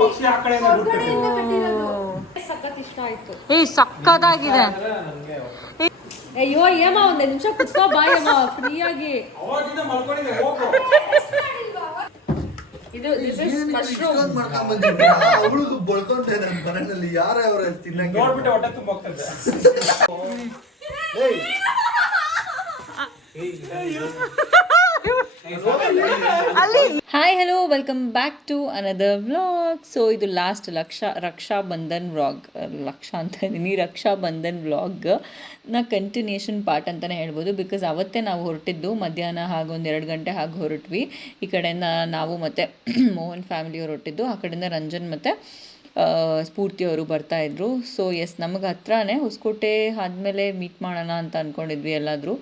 ಪಕ್ಷಿ ಆ ಕಡೆ ಸಖತ್ ಇಷ್ಟ ಆಯ್ತು. ಸಕ್ಕದಾಗಿದೆ. ಅಯ್ಯೋ ಏಮ ಒಂದ್ ನಿಮಿಷ ಕುತ್ಕೋ ಬಾ ಏಮ ಫ್ರೀ ಆಗಿ. ಅವಾಗಿಂದ ಮಲ್ಕೊಂಡಿದ್ದೆ ಹೋಗು. ಇದು ದಿಸ್ ಇಸ್ ಮಶ್ರೂಮ್. ಅವಳು ಬಳ್ಕೊಂಡೆ ನನ್ನ ಮನೆಯಲ್ಲಿ ಯಾರ ಅವರ ತಿನ್ನಕ್ಕೆ ನೋಡ್ಬಿಟ್ಟು ಹೊಟ್ಟೆ ತುಂಬ ಹೋಗ್ತದೆ. Hi hello welcome back to another vlog. So ಇದು ಲಾಸ್ಟ್ ರಕ್ಷಾ ಬಂಧನ್ ವ್ಲಾಗ್, ರಕ್ಷಾ ಬಂಧನ್ ವ್ಲಾಗ್ನ ಕಂಟಿನ್ಯೂಷನ್ ಪಾರ್ಟ್ ಅಂತಲೇ ಹೇಳ್ಬೋದು. ಬಿಕಾಸ್ ಅವತ್ತೇ ನಾವು ಹೊರಟಿದ್ದು ಮಧ್ಯಾಹ್ನ ಹಾಗೂ 1-2 ಗಂಟೆ ಹಾಗೆ ಹೊರಟ್ವಿ. ಈ ಕಡೆಯಿಂದ ನಾವು ಮತ್ತು ಮೋಹನ್ ಫ್ಯಾಮಿಲಿಯವರು ಹೊರಟಿದ್ದು, ಆ ಕಡೆಯಿಂದ ರಂಜನ್ ಮತ್ತು ಸ್ಫೂರ್ತಿಯವರು ಬರ್ತಾಯಿದ್ರು. ಸೊ ಎಸ್, ನಮಗೆ ಹತ್ರನೇ ಹೊಸಕೋಟೆ ಆದಮೇಲೆ ಮೀಟ್ ಮಾಡೋಣ ಅಂತ ಅಂದ್ಕೊಂಡಿದ್ವಿ ಎಲ್ಲಾದರೂ,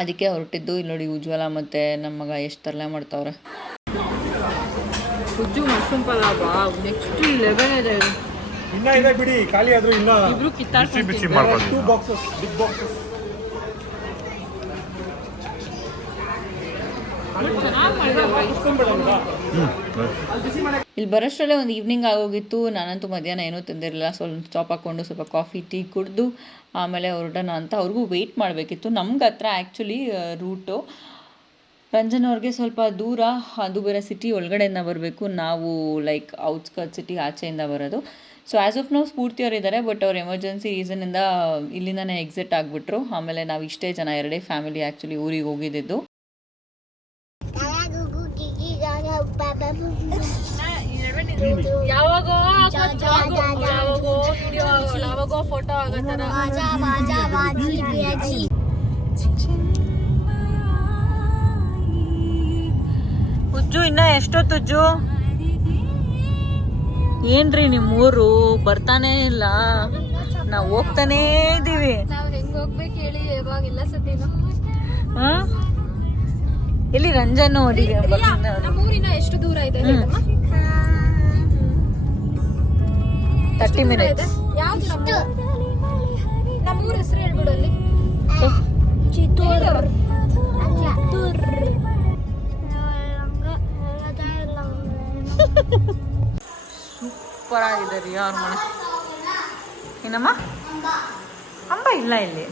ಅದಕ್ಕೆ ಹೊರಟಿದ್ದು. ಇಲ್ಲಿ ನೋಡಿ ಉಜ್ವಲ ಮತ್ತು ನಮ್ಮ ಮಗ ಎಷ್ಟು ತರಲೆ ಮಾಡ್ತಾವ್ರೆ. ಉಜ್ಜು ಮಶ್ರೂಮ್ ಪಲಾವ್ ನೆಕ್ಸ್ಟ್ ಲೆವೆಲ್ ಇದೆ. ಇನ್ನ ಇದೆ ಬಿಡಿ, ಖಾಲಿ ಆದ್ರೂ ಇನ್ನ ಇಬ್ರು ಕಿತ್ತಾಡ್ಕೊಂಡು ಬಿಸಿ ಮಾಡ್ಕೊಂಡು 2 ಬಾಕ್ಸಸ್ ಬಿಗ್ ಬಾಕ್ಸಸ್. ಇಲ್ಲಿ ಬರೋಷ್ಟರಲ್ಲೇ ಒಂದು ಈವ್ನಿಂಗ್ ಆಗೋಗಿತ್ತು. ನಾನಂತೂ ಮಧ್ಯಾಹ್ನ ಏನೂ ತಿಂದಿರಲಿಲ್ಲ. ಸ್ವಲ್ಪ ಸ್ಟಾಪ್ ಹಾಕ್ಕೊಂಡು ಸ್ವಲ್ಪ ಕಾಫಿ ಟೀ ಕುಡಿದು ಆಮೇಲೆ ಹೊರಡೋಣ ಅಂತ. ಅವ್ರಿಗೂ ವೆಯ್ಟ್ ಮಾಡಬೇಕಿತ್ತು. ನಮ್ಗೆ ಹತ್ರ ಆ್ಯಕ್ಚುಲಿ ರೂಟು, ರಂಜನ್ ಅವ್ರಿಗೆ ಸ್ವಲ್ಪ ದೂರ, ಅದು ಬೇರೆ ಸಿಟಿ ಒಳಗಡೆಯಿಂದ ಬರಬೇಕು. ನಾವು ಲೈಕ್ ಔಟ್ಸ್ಕರ್ಟ್ ಸಿಟಿ ಆಚೆಯಿಂದ ಬರೋದು. ಸೊ ಆ್ಯಸ್ ಆಫ್ ನಾವು ಸ್ಫೂರ್ತಿಯವರು ಇದ್ದಾರೆ, ಬಟ್ ಅವ್ರು ಎಮರ್ಜೆನ್ಸಿ ರೀಸನಿಂದ ಇಲ್ಲಿಂದನೇ ಎಕ್ಸಿಟ್ ಆಗಿಬಿಟ್ರು. ಆಮೇಲೆ ನಾವು ಇಷ್ಟೇ ಜನ, 2 ಫ್ಯಾಮಿಲಿ ಆ್ಯಕ್ಚುಲಿ ಊರಿಗೆ ಹೋಗಿದ್ದು. ಯಾವಾಗೋ ಫೋಟೋ ಆಗತ್ತಾರ. ಉಜ್ಜು ಇನ್ನ ಎಷ್ಟೊತ್ತು ಉಜ್ಜು? ಏನ್ರಿ ನಿಮ್ಮೂರು ಬರ್ತಾನೆ ಇಲ್ಲ, ನಾವು ಹೋಗ್ತಾನೇ ಇದೀವಿ. ನಾವ್ ಹೆಂಗ್ ಹೋಗ್ಬೇಕು ಹೇಳಿ, ಯಾವಾಗಿಲ್ಲ ಸತಿನು. ಎಲ್ಲಿ ರಂಜನ್ ಅವರಿಗೆ? ನಮ್ಮೂರಿನ ಎಷ್ಟು ದೂರ ಇದೆ? 30 ಮಿನಿಟ್ಸ್. ಯಾವ್ದು ನಮ್ಮೂರ ಹೆಸರು ಹೇಳ್ಬಿಡು. ಅಲ್ಲಿ ಸೂಪರ್ ಆಗಿದೆ ರೀ ಅವ್ರ ಮನೆ. ಏನಮ್ಮ? ಅಂಬ ಇಲ್ಲ ಇಲ್ಲಿ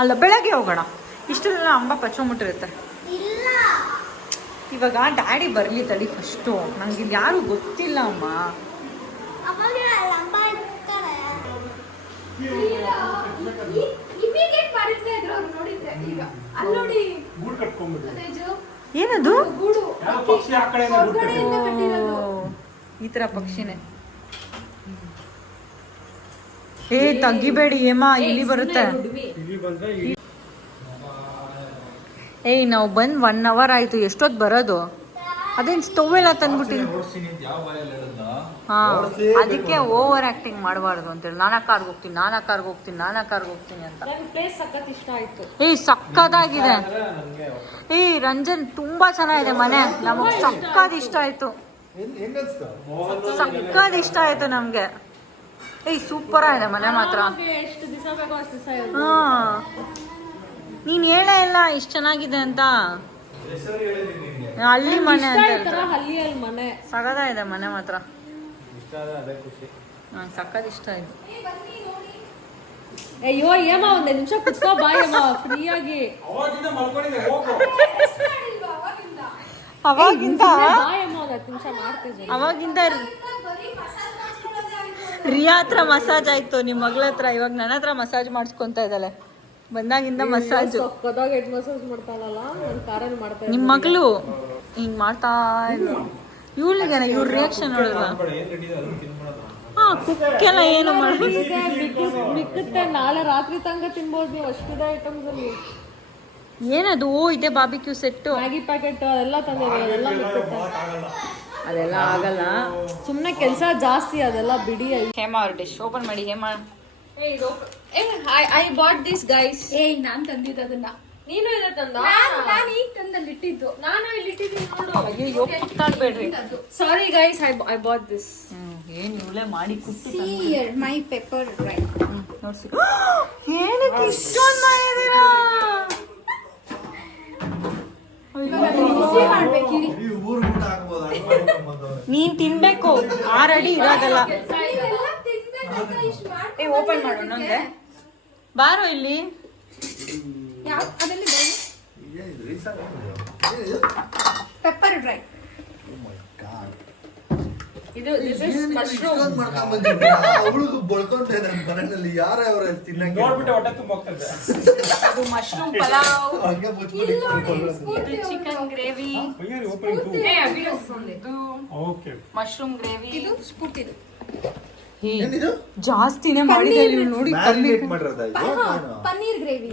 ಅಲ್ಲ, ಬೆಳಗ್ಗೆ ಹೋಗೋಣ. ಇಷ್ಟೆಲ್ಲ ಅಂಬ ಪಚ್ಚೋಮುಟ್ಟಿರುತ್ತೆ. ಇವಾಗ ಡ್ಯಾಡಿ ಬರಲಿ ತಡಿ ಫಸ್ಟು, ನಂಗೆ ಯಾರು ಗೊತ್ತಿಲ್ಲ ಅಮ್ಮ. ಏನದು? ಈ ತರ ಪಕ್ಷಿನೇ. ತಗ್ಗಿಬೇಡಿ ಏಮ, ಇಲ್ಲಿ ಬರುತ್ತೆ. ನಾವು ಬಂದು 1 hour ಆಯ್ತು. ಎಷ್ಟೊತ್ತು ಬರೋದು? ಅದೇನು ಸ್ಟವ್ ಎಲ್ಲ ತಂದ್ಬಿಟ್ಟಿನಿ. ಅದಕ್ಕೆ ಓವರ್ ಆಕ್ಟಿಂಗ್ ಮಾಡಬಾರ್ದು ಅಂತೇಳಿ. ನಾನಾ ಕಾರ್ಗೆ ಹೋಗ್ತೀನಿ ಅಂತ. ಸಕ್ಕದಾಗಿದೆ. ರಂಜನ್ ತುಂಬಾ ಚೆನ್ನಾಗಿದೆ ಮನೆ, ನಮಗೆ ಸಕ್ಕದ್ ಇಷ್ಟ ಆಯ್ತು. ಸಕ್ಕದ್ ಇಷ್ಟ ಆಯ್ತು ನಮ್ಗೆ. ಸೂಪರ್ ಆಗಿದೆ ಮನೆ ಮಾತ್ರ. ನೀನ್ ಹೇಳೇ ಇಲ್ಲ ಇಷ್ಟ ಚೆನ್ನಾಗಿದೆ ಅಂತ. ಹಳ್ಳಿ ಮನೆ ಅಂತ ಸಗದ ಇದೆ ಮನೆ ಮಾತ್ರ. ಸಕ್ಕದ ಇಷ್ಟ ಆಯ್ತು. ಅಯ್ಯೋ ಏಮ ಒಂದ್ ನಿಮಿಷ ಕುತ್ಕೋ ಬಾ ಏಮ ಫ್ರೀ ಆಗಿ. ಅವಾಗಿಂದ ರಿಯಾ ಹತ್ರ ಮಸಾಜ್ ಆಯ್ತು, ನಿಮ್ ಮಗಳ ಹತ್ರ. ಇವಾಗ ನನ್ನ ಹತ್ರ ಮಸಾಜ್ ಮಾಡಿಸ್ಕೊಂತ ಇದ್ದಾಳೆ ಬಂದಾಗಿಂದ. ಮಸಾಜ್ ನಿಮ್ ಮಗಳು ಹಿಂಗ್ ಮಾಡ್ತಾ ಇದ್ರು. ಇವಳಿಗೆ ಇವ್ರ ರಿಯಾಕ್ಷನ್ ನೋಡಿಲ್ಲ. ಕುಕ್ಕೆಲ್ಲ ಏನು ಮಿಕ್ಕತ್ತೆ, ನಾಳೆ ರಾತ್ರಿ ತನಕ ತಿನ್ಬೋದು ನೀವು. ಅಷ್ಟಿದೆ ಐಟಮ್ಸ್ ಅಲ್ಲಿ. ಏನದು? ಇದೆ ಬಾರ್ಬಿಕ್ಯೂ ಸೆಟ್, ಮ್ಯಾಗಿ ಪ್ಯಾಕೆಟ್ ಅದೆಲ್ಲ ತಂದಿರೋದೆಲ್ಲ ಮಿಕ್ಕತ್ತೆ. ಅದೆಲ್ಲ ಆಗಲ್ಲ, ಸುಮ್ನೆ ಕೆಲಸ ಜಾಸ್ತಿ, ಅದೆಲ್ಲ ಬಿಡಿ. ಹೇಮಾ ಅವ್ರ ಡಿಶ್ ಓಪನ್ ಮಾಡಿ. Hema I bought this guys. ನಾನ್ ತಂದಿದ್ದು ಅದನ್ನ. ನೀನು ಇದೆ ತಂದ? ನಾನು ಈಗ ತಂದಲ್ಲಿ ಇಟ್ಟಿದ್ದು. ನಾನು ಇಲ್ಲಿ ಇಟ್ಟಿದ್ದೀನಿ ನೋಡು. ಅಯ್ಯೋ ಪಕ್ಕಾಡ್ಬೇಡ್ರಿ. Sorry guys, I bought this. ಏನ್ ಇವಳೆ ಮಾಡಿ ಕುಟ್ಟಿ See my pepper right. ನೋಡ್ಸಿ. ಏನಕ್ಕೆ ಇಷ್ಟೊಂದು ಮಾಡಿದೀರಾ? ಈ ಊರು ಊಟ ಹಾಕಬಹುದು. ನೀನ್ ತಿನ್ಬೇಕು ಆರಡಿ ಇರೋದಲ್ಲ. ನೀವೆಲ್ಲ ತಿನ್ಬೇಕಂತ ಇಷ್ಟ್ ಮಾಡ್ಕೊಂಡ್ ಓಪನ್ ಮಾಡು ನಂಗೆ. ಬಾರೋ ಇಲ್ಲಿ. ಯಾವ ಅದರಲ್ಲಿ ಏನಿದು ರೀಸನ್ ಪೆಪ್ಪರ್ ಡ್ರೈ. ಇದು ದಿಸ್ ಇಸ್ ಮಶ್ರೂಮ್. ಅವಳು ಬಳ್ಕೊಂಡೆ ನನ್ನ ಮನೆಯಲ್ಲಿ ಯಾರು ಅವ್ರ ತಿನ್ನಕ್ಕೆ ನೋಡ್ಬಿಟ್ಟು ಹೊಟ್ಟೆ ತುಂಬ ಹೋಗ್ತದೆ. ಅದು ಮಶ್ರೂಮ್ ಪಲಾವ್, ಹಂಗೆ ಮುಚ್ಚಿಬಿಟ್ಟು ಇದು ಚಿಕನ್ ಗ್ರೇವಿ, ಅಯ್ಯೋ, open too. ಇದು Okay. Mushroom gravy. ಇದು ಸ್ಪೂಟ್ ಇದು. ಏನಿದು ಜಾಸ್ತಿನೇ ಮಾಡಿದೆ ನೀವು ನೋಡಿ. ಮ್ಯಾರಿನೇಟ್ ಮಾಡಿರೋದಾ ಇದು ಪನ್ನೀರ್ ಗ್ರೇವಿ.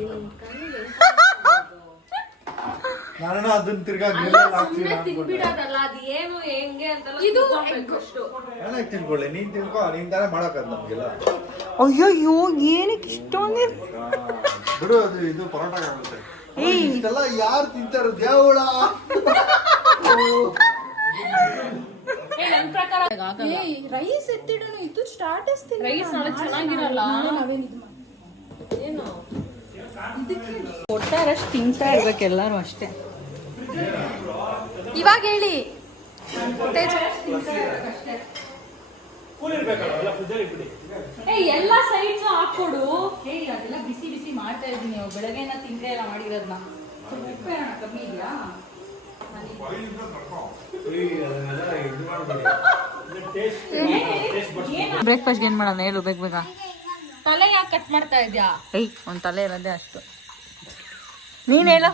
ನಾನು ಅದನ್ನ ತಿರ್ಗಾ ಗ್ರಿಲ್ ಹಾಕ್ತೀನಿ ಸುಮ್ನೆ ತಿನ್ಬಿಡೋದಲ್ಲ ಅದು ಏನು ಹೆಂಗೆ ಅಂತೆಲ್ಲ ಇದು ತಿಳ್ಕೊಬೇಕು ಅಷ್ಟು. ನಾನೇ ತಿಳ್ಕೊಳ್ಳಿ ನೀನ್ ತಿಳ್ಕೊ ನೀನ್ ತಾನೇ ಮಾಡಕ್ಕದ ನಮ್ಗೆಲ್ಲ ಅಯ್ಯೋ ಏನಕ್ಕೆ ಇಷ್ಟೊಂದು ಬಿಡು ಅದು ಇದು ಪರೋಟ ಆಗುತ್ತೆ ಇಷ್ಟೆಲ್ಲ ಯಾರು ತಿಂತಾರ ದೇವಳ ನನ್ ಪ್ರಕಾರ ರೈಸ್ ಎತ್ತಿಡೋಣ ಇದು ಸ್ಟಾರ್ಟರ್ಸ್ ರೈಸ್ ನಾಳೆ ಚೆನ್ನಾಗಿರಲ್ಲ. ಏನು ಕೊಟ್ಟಾರಷ್ಟು ತಿಂತಾ ಇರ್ಬೇಕು ಎಲ್ಲರೂ ಅಷ್ಟೇ. ಇವಾಗ ಹೇಳಿ. ಕೂಲ್ ಇರ್ಬೇಕಲ್ಲ, ಎಲ್ಲ fridge ಅಲ್ಲಿ ಇಟ್ಬಿಡಿ. ಎಲ್ಲ ಸೈಡ್ಸ್ ಹಾಕೊಡು. ಅದೆಲ್ಲ ಬಿಸಿ ಬಿಸಿ ಮಾಡ್ತಾ ಇದ್ದೀನಿ. ನೀವು ಬೆಳಗ್ಗೆನ ತಿಂದೆ ಎಲ್ಲ ಮಾಡಿರೋದನ್ನ. ಉಪ್ಪು ಏನೋ ಕಮ್ಮಿ ಇದೆಯಾ? ಅದನ್ನೆಲ್ಲ ಇದು ಮಾಡ್ಬೇಡಿ. ಇದು taste buds. ಬ್ರೇಕ್ಫಾಸ್ಟ್ಗೆ ಏನು ಮಾಡೋಣ ಹೇಳು ಬೇಗ. ತಲೆ ಯಾಕೆ ಕಟ್ ಮಾಡ್ತಾ ಇದ್ಯಾ? ಒಂದು ತಲೆ ಇರೋದೇ ಅಷ್ಟು. ನೀನು ಹೇಳು.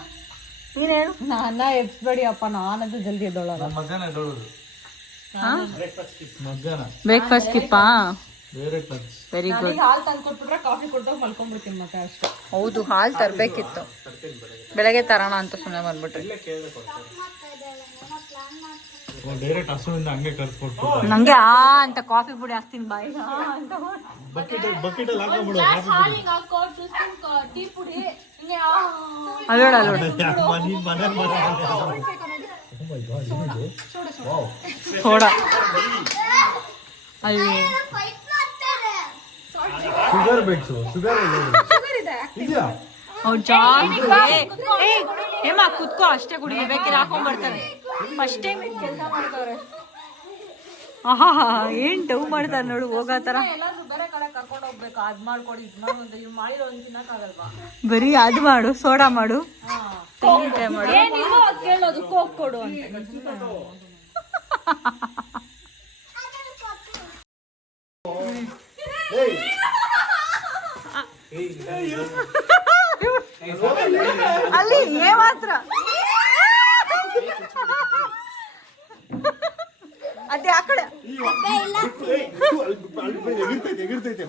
ನನ್ನ ಎಬ್ಸ್ಬೇಡಿ ಅಪ್ಪ, ನಾನದು ಜಲ್ದಿ ಎದ್ದೋಳಲ್ಲ. ಮಧ್ಯಾಹ್ನ ಎದ್ದೋಳೋದು. ಮಧ್ಯಾಹ್ನ ಬ್ರೇಕ್ಫಾಸ್ಟ್ ಸ್ಕಿಪ್ಪಾ? ಬೇರೆ ಟಚ್. Very good. ನನಗೆ ಹಾಲು ತಂದು ಕೊಟ್ಬಿಟ್ರೆ ಕಾಫಿ ಕೊಡ್ದಾಗ ಮಲ್ಕೊಂಡ್ಬಿಡ್ತೀನಿ ಮತ್ತೆ ಅಷ್ಟೇ. ಹೌದು, ಹಾಲು ತರಬೇಕಿತ್ತು. ಬೆಳಗ್ಗೆ ತರೋಣ ಅಂತ ಸುಮ್ಮನೆ ಬಂದ್ಬಿಟ್ರಿ. ಡೈರೆಕ್ಟ್ ಹಸುವಿಂದ ಹಂಗೆ ಕರ್ಸ್ಕೊಟ್ಟು ನಂಗೆ ಅಂತ ಕಾಫಿ ಪುಡಿ ಹಾಕ್ತೀನಿ ಬಾಯಿ ಅಂತ. ಬಕೆಟ್ ಅಲ್ಲಿ ಹಾಕೊಂಡ್ಬಿಡು. ಗ್ಲಾಸ್ ಹಾಲಿಗೆ ಹಾಕೋ, ಟೀ ಪುಡಿ ಹಿಂಗೆ ಅಲ್ಲೋಡ ಸೋಡಾ ಅಯ್ಯೋ ಶುಗರ್ ಬೇಕು. ಶುಗರ್ ಇದೆಯಾ? ಅವ್ರು ಜಾಸ್ತಿ ಹೇಮ ಕುತ್ಕೋ ಅಷ್ಟೇ ಕುಡಿ. ಬೇಕಿದ್ರೆ ಹಾಕೊಂಡ್ ಬರ್ತಾರೆ. ಫಸ್ಟ್ ಟೈಮ್ ಕೆಲಸ ಮಾಡ್ತಾರೆ. ಆಹಾ ಏನ್ ಡವ್ ಮಾಡ್ತಾರೆ ನೋಡು ಹೋಗತರ. ಎಲ್ಲಾದ್ರೂ ಬೇರೆ ಕಡೆ ಕರ್ಕೊಂಡು ಹೋಗ್ಬೇಕು. ಅದ್ ಮಾಡ್ಕೊಡಿ ಇದ್ ಮಾಡು ಅಂತ ಇವ್ ಮಾಡಿರೋ ಒಂದು ತಿನ್ನಕ್ಕಾಗಲ್ವಾ? ಬರೀ ಅದು ಮಾಡು, ಸೋಡಾ ಮಾಡು, ತೆಂಗಿನಕಾಯಿ ಮಾಡು. ಏನಿಲ್ವೋ ಅದ್ ಕೇಳೋದು, ಕೋಕ್ ಕೊಡು ಅಂತ. ಅಲ್ಲಿ ಏ ಮಾತ್ರ ಅದೇ ಆ ಕಡೆ ಎಗಿರ್ತೈತೆ.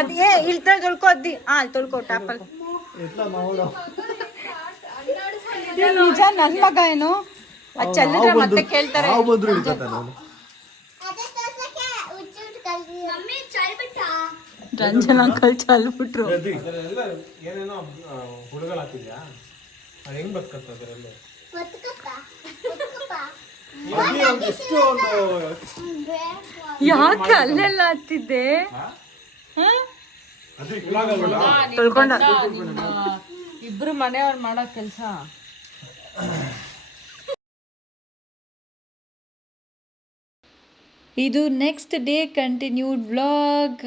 ಅದೇ ಇಲ್ಲಿ ತೊಳ್ಕೊ ಅದ್ದಿ. ಅಲ್ಲಿ ತೊಳ್ಕೊ ಟ್ಯಾಪಲ್. ನಿಜ ನನ್ ಮಗ ಏನು ಅದ್ ಚೆಲ್ಲಿದ್ರೆ ಮತ್ತೆ ಕೇಳ್ತಾರೆ. ರಂಜನ್ ಅಂಕಲ್ ಚಲ್ಬಿಟ್ರು. ಅದರೆಲ್ಲ ಏನೇನೋ ಹುಡುಗಲ್ ಹಾಕಿದ್ಯಾ? ಅದು ಹೆಂಗ್ ಬದುಕತ್ತ ಅದರಲ್ಲೇ? ಎಷ್ಟು ಒಂದು ಯಾಕೆ ಅಲ್ಲೆಲ್ಲ ಹತ್ತಿದ್ದೆ? ತೊಳ್ಕೊಂಡ ಇಬ್ರು ಮನೆಯವ್ರು ಮಾಡೋ ಕೆಲ್ಸ. ಇದು ನೆಕ್ಸ್ಟ್ ಡೇ ಕಂಟಿನ್ಯೂಡ್ ವ್ಲಾಗ್.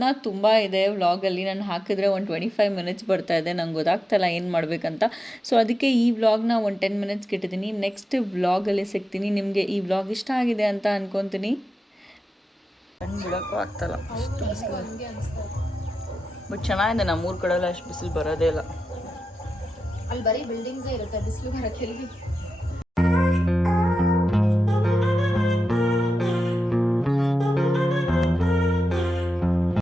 ನಾ ತುಂಬ ಇದೆ ವ್ಲಾಗಲ್ಲಿ. ನಾನು ಹಾಕಿದ್ರೆ ಒಂದು 25 ಮಿನಿಟ್ಸ್ ಬರ್ತಾ ಇದೆ. ನಂಗೆ ಗೊತ್ತಾಗ್ತಾಯಿಲ್ಲ ಏನು ಮಾಡಬೇಕಂತ. ಸೊ ಅದಕ್ಕೆ ಈ ವ್ಲಾಗ್ನ ಒಂದು 10 ಮಿನಿಟ್ಸ್ಗೆ ಇಟ್ಟಿದ್ದೀನಿ. ನೆಕ್ಸ್ಟ್ ವ್ಲಾಗಲ್ಲಿ ಸಿಗ್ತೀನಿ. ನಿಮಗೆ ಈ ವ್ಲಾಗ್ ಇಷ್ಟ ಆಗಿದೆ ಅಂತ ಅನ್ಕೊತೀನಿ. ಕಣ್ಣು ಬಿಡೋಕ್ಕೂ ಆಗ್ತಾಯಿಲ್ಲ, ಅಷ್ಟು ಬಿಸಿಲು. ಬಟ್ ಚೆನ್ನಾಗಿದೆ. ನಮ್ಮೂರ ಕಡೆಲ್ಲ ಅಷ್ಟು ಬಿಸಿಲು ಬರೋದೇ ಇಲ್ಲ. ಅಲ್ಲಿ ಬರೀ ಬಿಲ್ಡಿಂಗ್ಸೇ ಇರುತ್ತೆ, ಬಿಸಿಲು ಬರಕ್ಕೆ.